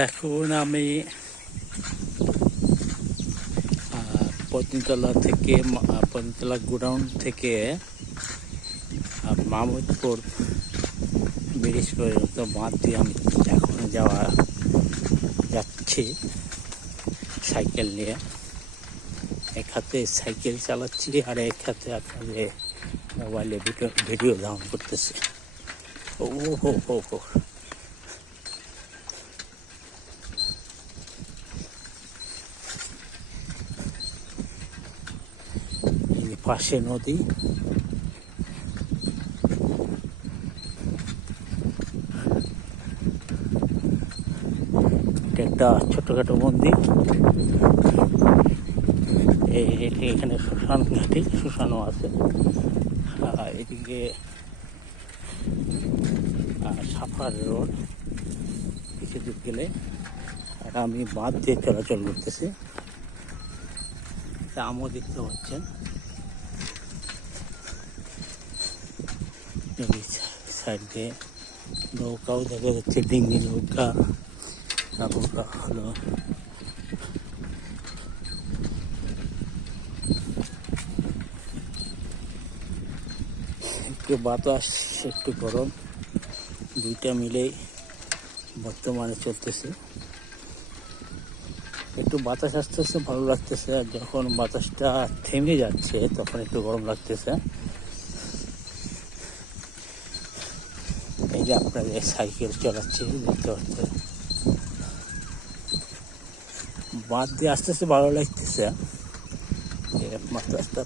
এখন আমি পত্নীতলা থেকে পত্নীতলা গোডাউন থেকে মাহমুদপুর ব্রিজ পর্যন্ত বাঁধ দিয়ে আমি এখন যাওয়া, যাচ্ছি সাইকেল নিয়ে। এক হাতে সাইকেল চালাচ্ছি আর এক হাতে আপনাদের মোবাইলে ভিডিও ভিডিও ধারণ করতেছি। ও হো হো হো পাশে নদী। একটা ছোটখাটো মন্দির। এটি এখানে শ্মশান ঘাটি, শ্মশানও আছে। এদিকে সাফার রোড। কিছু দূর গেলে আমি বাঁধ দিয়ে চলাচল করতেছি। তা আমও দেখতে পাচ্ছেন সাইড দিয়ে নৌকাও দেখা যাচ্ছে, ডিঙ্গি নৌকা নৌকা হলো। একটু বাতাস, একটু গরম, দুইটা মিলেই বর্তমানে চলতেছে। একটু বাতাস আসতেছে, ভালো লাগতেছে, আর যখন বাতাসটা থেমে যাচ্ছে, তখন একটু গরম লাগতেছে। এই যে আপনাদের সাইকেল চলাচ্ছে, দেখতে পাচ্ছেন। বাদ দিয়ে আস্তে আস্তে ভালো লাগতেছে। এই আস্তে আস্তে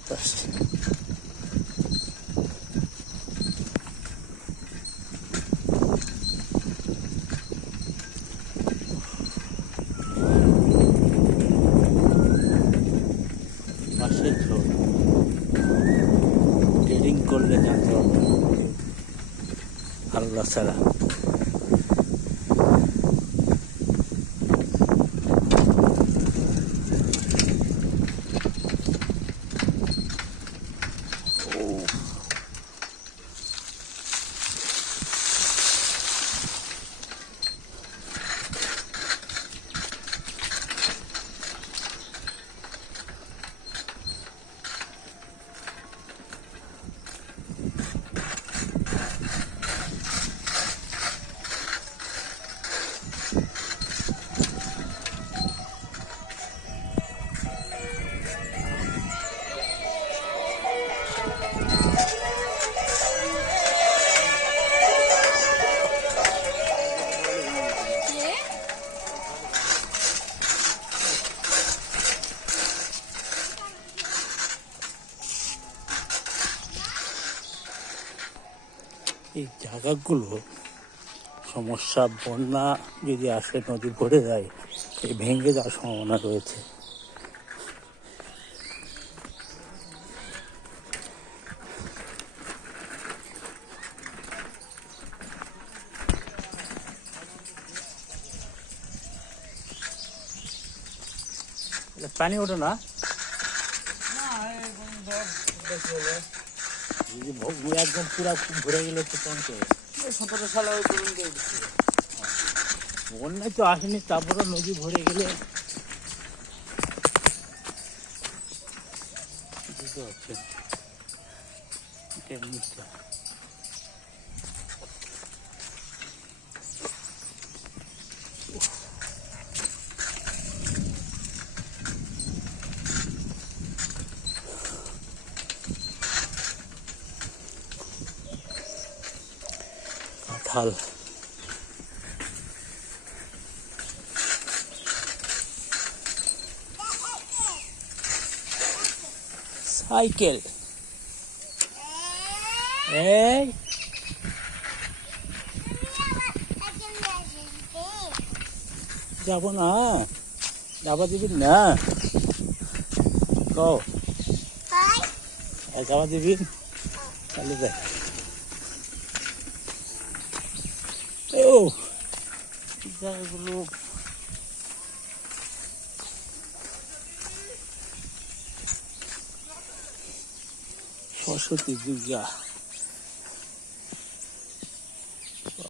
ট্রেডিং করলে জানতে পারবেন। আল্লাহ ছাড়া এই জায়গাগুলো সমস্যা বন্যা যদি আসে নদী ভরে যায় এই ভেঙে যাওয়ার সম্ভাবনা রয়েছে। পানি ওঠে না? যদি একদম পুরা ভরে গেলে তো তো সতেরো সালে ওই দিচ্ছিল বন্যায় তো আসেনি তারপরে নদী ভরে গেলে। বুঝতে জিনিসটা সাইকেল। এই। যাব না। যাবা দিবি না। কও। যাবা দিবি। তাহলে দেখ। জায়গাগুলো সরস্বতী দুর্গা